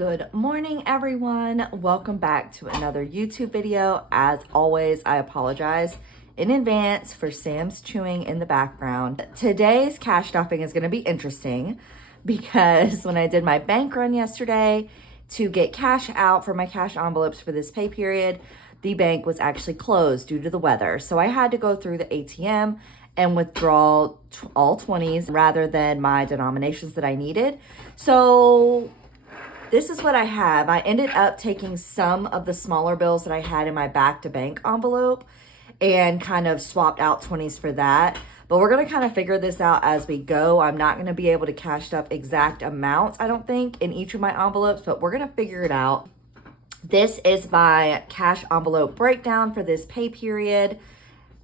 Good morning, everyone. Welcome back to another YouTube video. As always, I apologize in advance for Sam's chewing in the background. Today's cash stuffing is going to be interesting because when I did my bank run yesterday to get cash out for my cash envelopes for this pay period, the bank was actually closed due to the weather. So I had to go through the ATM and withdraw all 20s rather than my denominations that I needed. So this is what I have. I ended up taking some of the smaller bills that I had in my back to bank envelope and kind of swapped out 20s for that. But we're going to kind of figure this out as we go. I'm not going to be able to cash stuff exact amounts, I don't think, in each of my envelopes, but we're going to figure it out. This is my cash envelope breakdown for this pay period.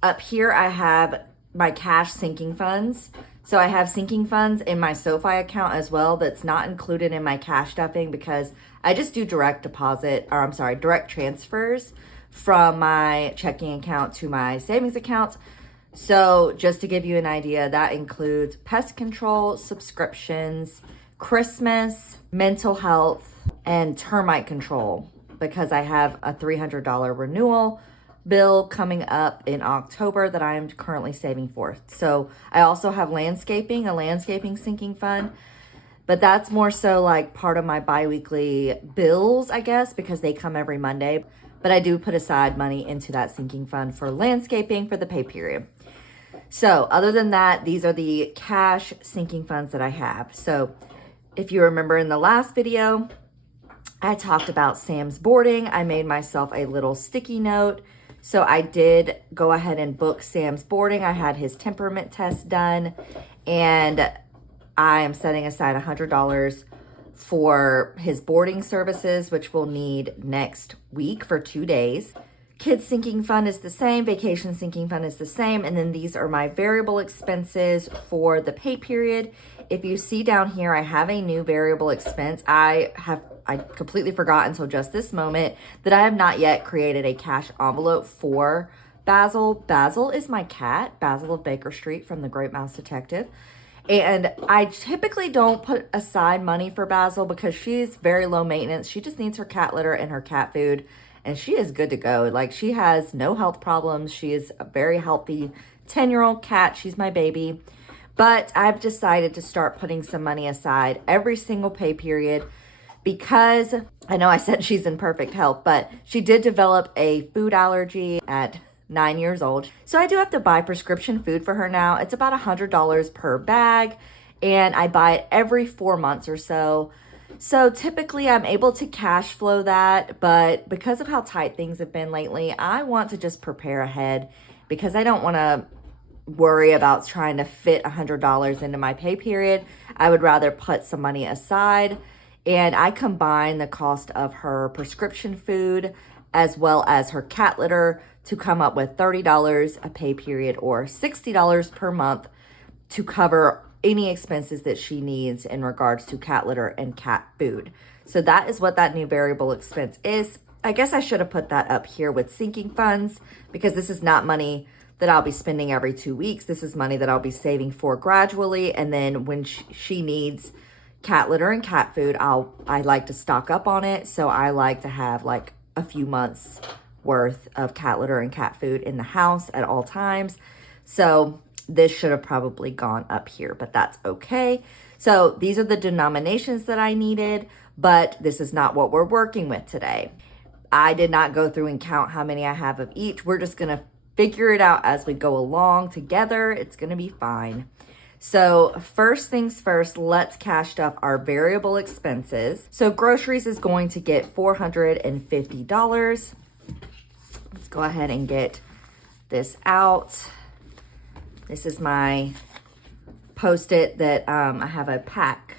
Up here, I have my cash sinking funds. So I have sinking funds in my SoFi account as well that's not included in my cash stuffing because I just do direct transfers from my checking account to my savings account. So just to give you an idea, that includes pest control, subscriptions, Christmas, mental health, and termite control because I have a $300 renewal bill coming up in October that I am currently saving for. So I also have a landscaping sinking fund, but that's more so like part of my bi-weekly bills, I guess, because they come every Monday. But I do put aside money into that sinking fund for landscaping for the pay period. So other than that, these are the cash sinking funds that I have. So if you remember in the last video, I talked about Sam's boarding. I made myself a little sticky note. So I did go ahead and book Sam's boarding. I had his temperament test done and I am setting aside $100 for his boarding services, which we'll need next week for 2 days. Kids sinking fund is the same. Vacation sinking fund is the same. And then these are my variable expenses for the pay period. If you see down here, I have a new variable expense. I completely forgot until just this moment that I have not yet created a cash envelope for Basil. Basil is my cat, Basil of Baker Street from The Great Mouse Detective. And I typically don't put aside money for Basil because she's very low maintenance. She just needs her cat litter and her cat food and she is good to go. Like she has no health problems. She is a very healthy 10-year-old cat. She's my baby. But I've decided to start putting some money aside every single pay period because I know I said she's in perfect health, but she did develop a food allergy at 9 years old. So I do have to buy prescription food for her now. It's about $100 per bag and I buy it every 4 months or so. So typically I'm able to cash flow that, but because of how tight things have been lately, I want to just prepare ahead because I don't want to worry about trying to fit $100 into my pay period. I would rather put some money aside. And I combine the cost of her prescription food as well as her cat litter to come up with $30 a pay period or $60 per month to cover any expenses that she needs in regards to cat litter and cat food. So that is what that new variable expense is. I guess I should have put that up here with sinking funds because this is not money that I'll be spending every 2 weeks. This is money that I'll be saving for gradually. And then when she needs cat litter and cat food, I like to stock up on it. So I like to have like a few months worth of cat litter and cat food in the house at all times. So this should have probably gone up here, but that's okay. So these are the denominations that I needed, but this is not what we're working with today. I did not go through and count how many I have of each. We're just going to figure it out as we go along together. It's going to be fine. So first things first, let's cash stuff our variable expenses. So groceries is going to get $450. Let's go ahead and get this out. This is my Post-it that I have a pack.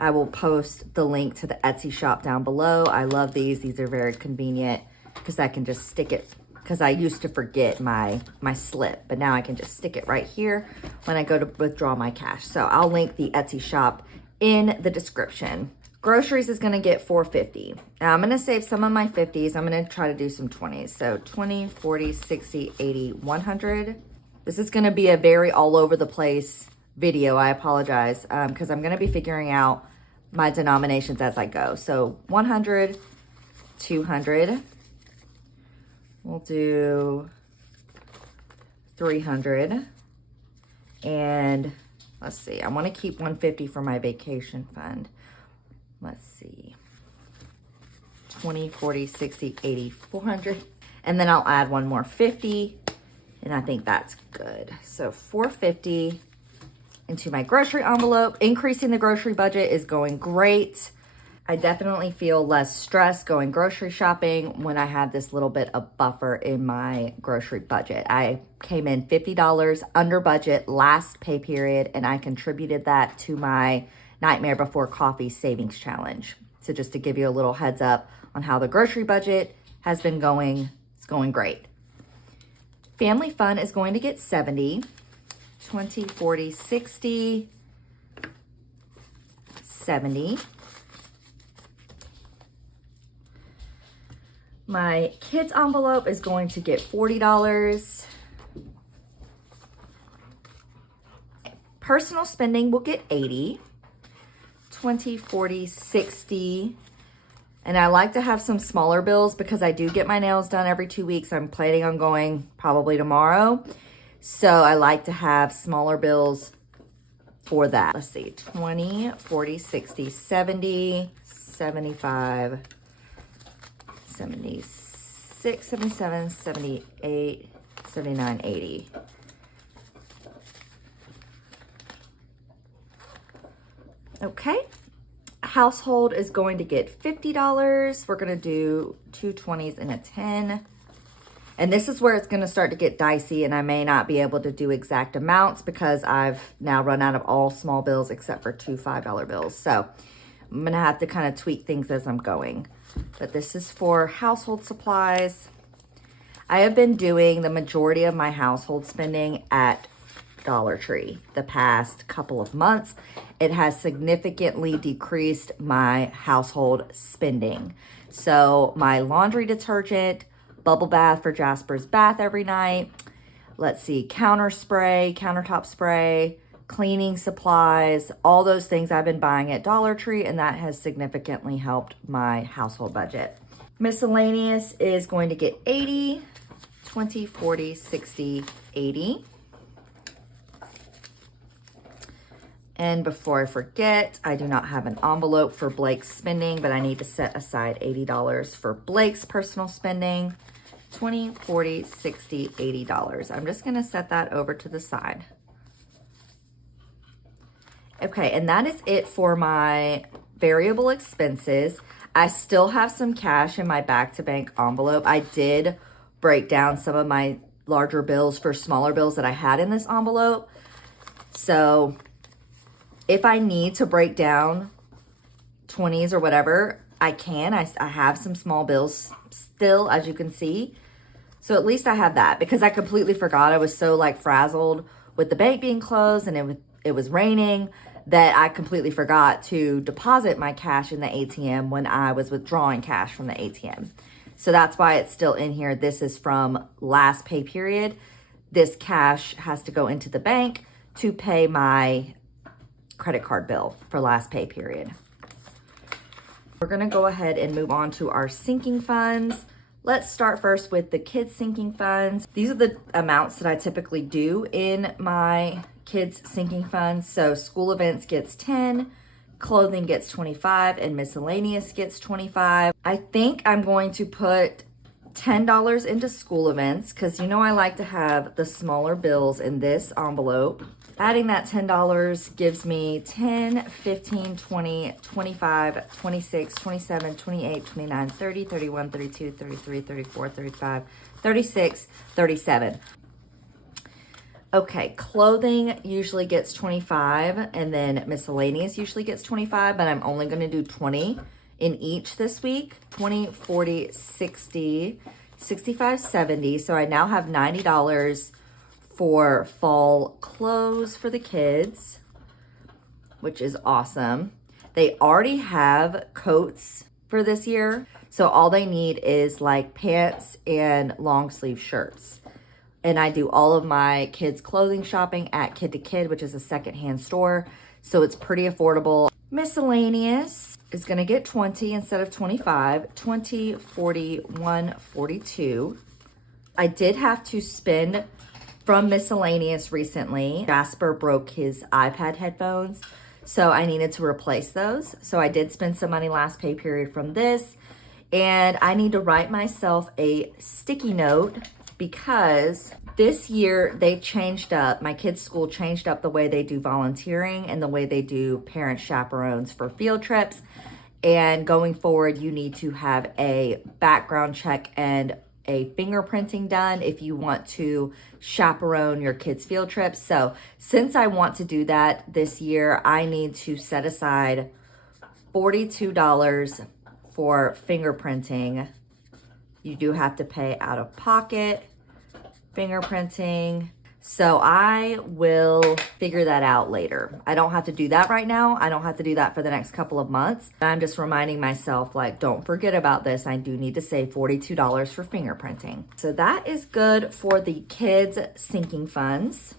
I will post the link to the Etsy shop down below. I love these. These are very convenient because I can just stick it because I used to forget my slip, but now I can just stick it right here when I go to withdraw my cash. So I'll link the Etsy shop in the description. Groceries is gonna get $450. Now I'm gonna save some of my 50s. I'm gonna try to do some 20s. So 20, 40, 60, 80, 100. This is gonna be a very all over the place video. I apologize because I'm going to be figuring out my denominations as I go. So 100, 200. We'll do 300. And let's see, I want to keep 150 for my vacation fund. Let's see. 20, 40, 60, 80, 400. And then I'll add one more 50. And I think that's good. So 450 into my grocery envelope. Increasing the grocery budget is going great. I definitely feel less stress going grocery shopping when I have this little bit of buffer in my grocery budget. I came in $50 under budget last pay period, and I contributed that to my Nightmare Before Coffee Savings Challenge. So just to give you a little heads up on how the grocery budget has been going, it's going great. Family fun is going to get 70, 20, 40, 60, 70. My kids envelope is going to get $40. Personal spending will get 80, 20, 40, 60. And I like to have some smaller bills because I do get my nails done every 2 weeks. I'm planning on going probably tomorrow. So I like to have smaller bills for that. Let's see, 20, 40, 60, 70, 75, 76, 77, 78, 79, 80. Okay. Household is going to get $50. We're going to do 2 20s and a 10. And this is where it's going to start to get dicey, and I may not be able to do exact amounts because I've now run out of all small bills except for 2 $5 bills. So I'm going to have to kind of tweak things as I'm going. But this is for household supplies. I have been doing the majority of my household spending at Dollar Tree the past couple of months. It has significantly decreased my household spending. So my laundry detergent, bubble bath for Jasper's bath every night. Let's see, countertop spray, cleaning supplies, all those things I've been buying at Dollar Tree, and that has significantly helped my household budget. Miscellaneous is going to get 80, 20, 40, 60, 80. And before I forget, I do not have an envelope for Blake's spending, but I need to set aside $80 for Blake's personal spending. 20, 40, 60, $80. I'm just gonna set that over to the side. Okay, and that is it for my variable expenses. I still have some cash in my back-to-bank envelope. I did break down some of my larger bills for smaller bills that I had in this envelope. So if I need to break down 20s or whatever, I can. I have some small bills still, as you can see. So at least I have that because I completely forgot. I was so like frazzled with the bank being closed and it was raining that I completely forgot to deposit my cash in the ATM when I was withdrawing cash from the ATM. So that's why it's still in here. This is from last pay period. This cash has to go into the bank to pay my credit card bill for last pay period. We're gonna go ahead and move on to our sinking funds. Let's start first with the kids sinking funds. These are the amounts that I typically do in my kids sinking funds. So school events gets 10, clothing gets 25, and miscellaneous gets 25. I think I'm going to put $10 into school events because you know I like to have the smaller bills in this envelope. Adding that $10 gives me 10, 15, 20, 25, 26, 27, 28, 29, 30, 31, 32, 33, 34, 35, 36, 37. Okay, clothing usually gets 25 and then miscellaneous usually gets 25, but I'm only going to do 20 in each this week. 20, 40, 60, 65, 70. So I now have $90 for fall clothes for the kids, which is awesome. They already have coats for this year, so all they need is like pants and long sleeve shirts. And I do all of my kids' clothing shopping at Kid to Kid, which is a secondhand store. So it's pretty affordable. Miscellaneous is gonna get 20 instead of 25. 20, 40, 1, 42. I did have to spend from miscellaneous recently. Jasper broke his iPad headphones, so I needed to replace those. So I did spend some money last pay period from this. And I need to write myself a sticky note because this year they changed up, my kids' school changed up the way they do volunteering and the way they do parent chaperones for field trips. And going forward, you need to have a background check and a fingerprinting done if you want to chaperone your kids' field trips. So since I want to do that this year, I need to set aside $42 for fingerprinting. You do have to pay out of pocket fingerprinting. So I will figure that out later. I don't have to do that right now. I don't have to do that for the next couple of months. I'm just reminding myself, like, don't forget about this. I do need to save $42 for fingerprinting. So that is good for the kids' sinking funds.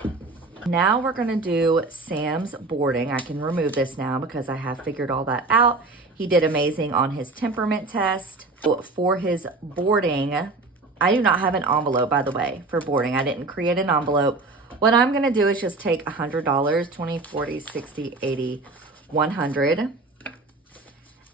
Now we're gonna do Sam's boarding. I can remove this now because I have figured all that out. He did amazing on his temperament test. For his boarding, I do not have an envelope, by the way, for boarding. I didn't create an envelope. What I'm gonna do is just take $100, 20, 40, 60, 80, 100.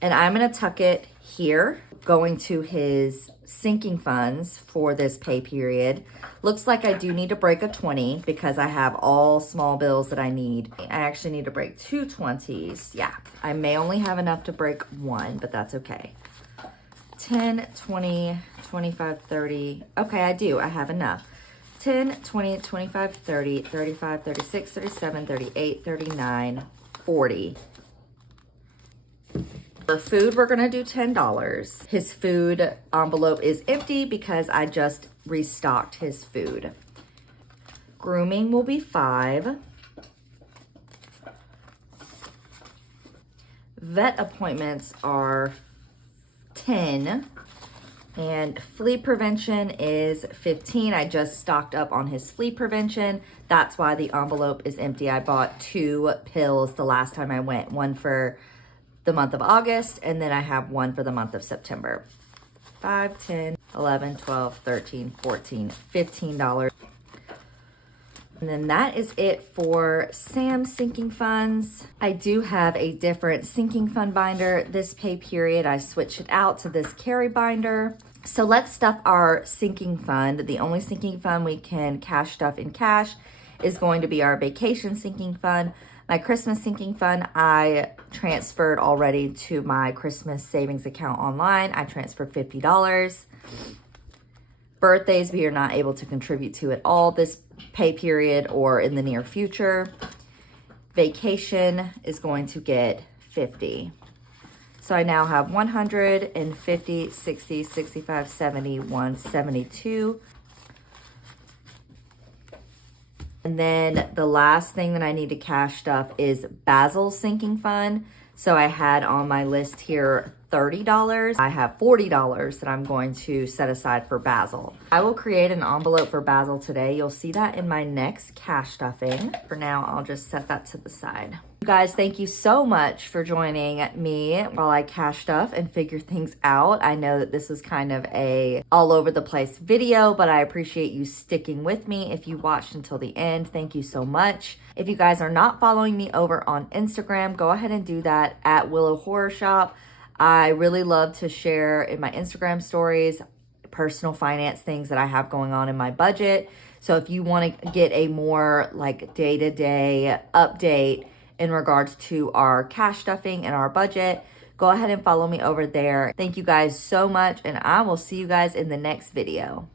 And I'm gonna tuck it here, going to his sinking funds for this pay period. Looks like I do need to break a 20 because I have all small bills that I need. I actually need to break 2 20s. Yeah, I may only have enough to break one, but that's okay. 10, 20, 25, 30. Okay, I do. I have enough. 10, 20, 25, 30, 35, 36, 37, 38, 39, 40. For food, we're gonna do $10. His food envelope is empty because I just restocked his food. Grooming will be 5. Vet appointments are 10. And flea prevention is 15. I just stocked up on his flea prevention. That's why the envelope is empty. I bought 2 pills the last time I went. One for the month of August, and then I have one for the month of September. 5, 10, 11, 12, 13, 14, $15. And then that is it for Sam's sinking funds. I do have a different sinking fund binder. This pay period, I switched it out to this Carrie binder. So let's stuff our sinking fund. The only sinking fund we can cash stuff in cash is going to be our vacation sinking fund. My Christmas sinking fund, I transferred already to my Christmas savings account online. I transferred $50. Birthdays, we are not able to contribute to at all this pay period or in the near future. Vacation is going to get 50. So I now have 150, 60, 65, 70, 172. And then the last thing that I need to cash stuff is Basil's sinking fund. So I had on my list here $30. I have $40 that I'm going to set aside for Basil. I will create an envelope for Basil today. You'll see that in my next cash stuffing. For now, I'll just set that to the side. You guys, thank you so much for joining me while I cash stuff and figure things out. I know that this was kind of a all over the place video, but I appreciate you sticking with me. If you watched until the end, thank you so much. If you guys are not following me over on Instagram, go ahead and do that at Willow Horror Shop. I really love to share in my Instagram stories personal finance things that I have going on in my budget. So if you want to get a more like day-to-day update in regards to our cash stuffing and our budget, go ahead and follow me over there. Thank you guys so much, and I will see you guys in the next video.